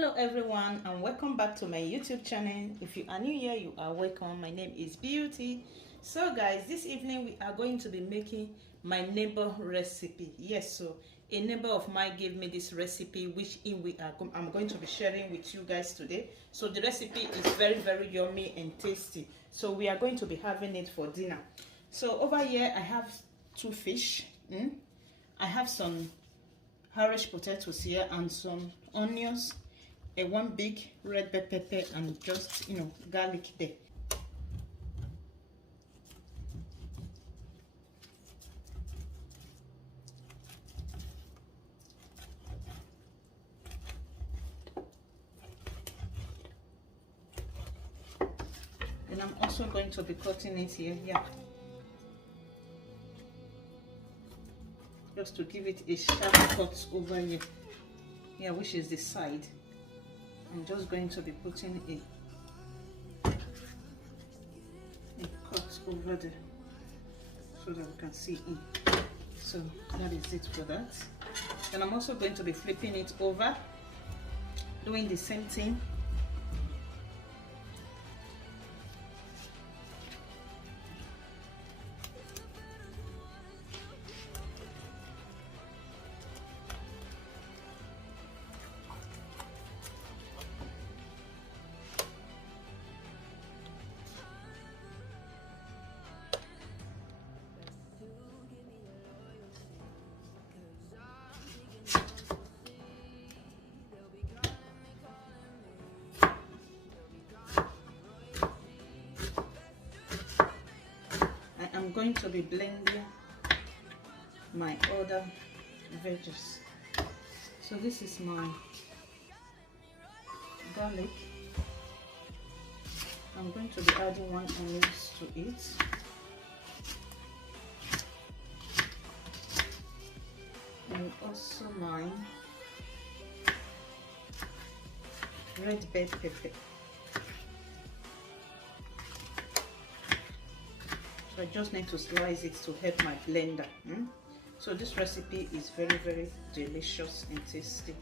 Hello everyone, and welcome back to my YouTube channel. If you are new here, you are welcome. My name is Beauty. So guys, this evening we are going to be making my neighbor recipe. Yes, so a neighbor of mine gave me this recipe, which I'm going to be sharing with you guys today. So the recipe is very yummy and tasty, so we are going to be having it for dinner. So over here I have two fish. I have some Irish potatoes here and some onions, one big red bell pepper, and just garlic there. And I'm also going to be cutting it here, just to give it a sharp cut over here, which is the side. I'm just going to be putting a cut over there so that we can see in. So that is it for that. And I'm also going to be flipping it over, doing the same thing. I'm going to be blending my other veggies. So this is my garlic. I'm going to be adding 1 onion to it. And also my red bell pepper. I just need to slice it to help my blender. So this recipe is very delicious and tasty.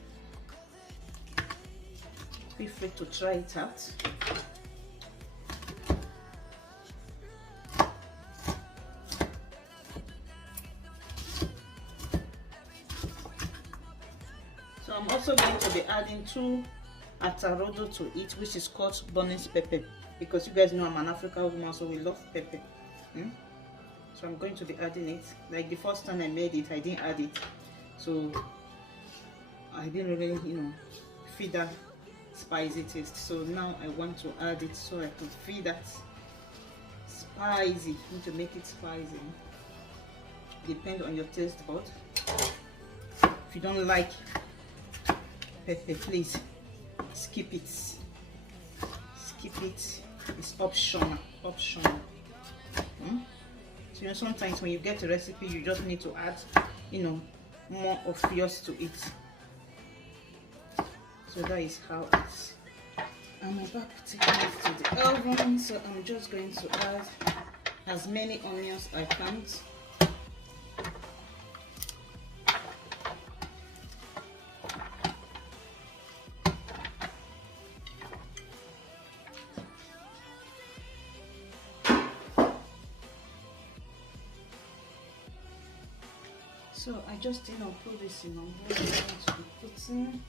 Feel free to try it out. So I'm also going to be adding 2 atarodo to it, which is called burning pepper, because you guys know I'm an African woman, so we love pepper. So I'm going to be adding it. Like the first time I made it, I didn't add it, so I didn't really feel that spicy taste. So now I want to add it so I can feel that spicy. I need to make it spicy. Depend on your taste bud. If you don't like pepper, please skip it. Skip it. It's optional. So sometimes when you get a recipe, you just need to add more of yours to it. So that is how it's. I'm about to take it to the oven, so I'm just going to add as many onions as I can. So I just put this in. I'm going to be putting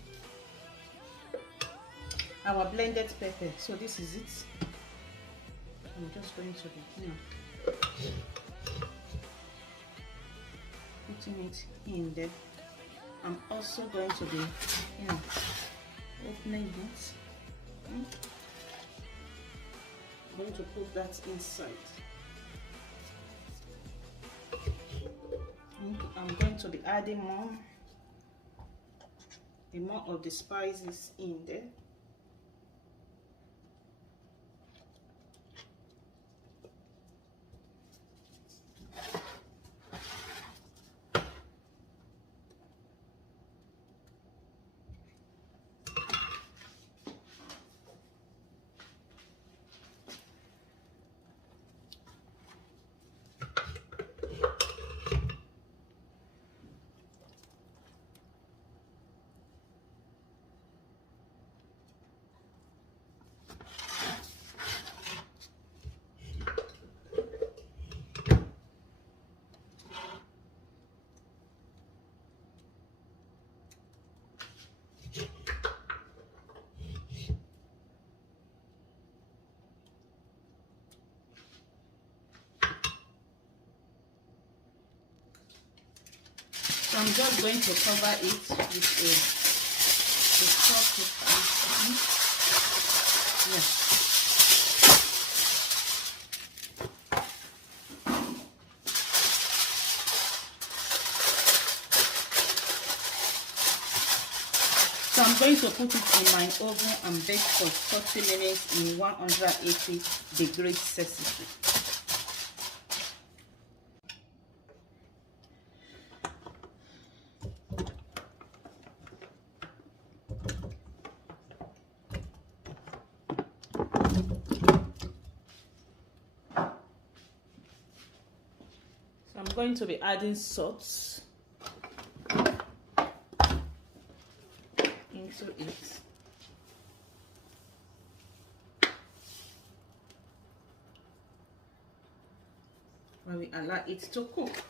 our blended pepper. So this is it. I'm just going to be putting it in there. I'm also going to be opening it. I'm going to put that inside. I'm going to be adding more of the spices in there. So I'm just going to cover it with a soft paper. Yeah. So I'm going to put it in my oven and bake for 30 minutes in 180 degrees Celsius. So I'm going to be adding salt into it. While we allow it to cook.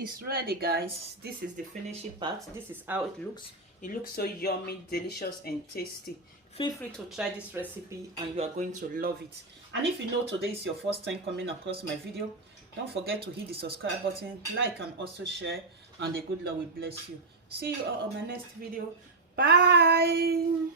It's ready, guys. This is the finishing part. This is how it looks. It looks so yummy, delicious and tasty. Feel free to try this recipe and you are going to love it. And if you know today is your first time coming across my video, don't forget to hit the subscribe button, like and also share, and the good Lord will bless you. See you all on my next video. Bye.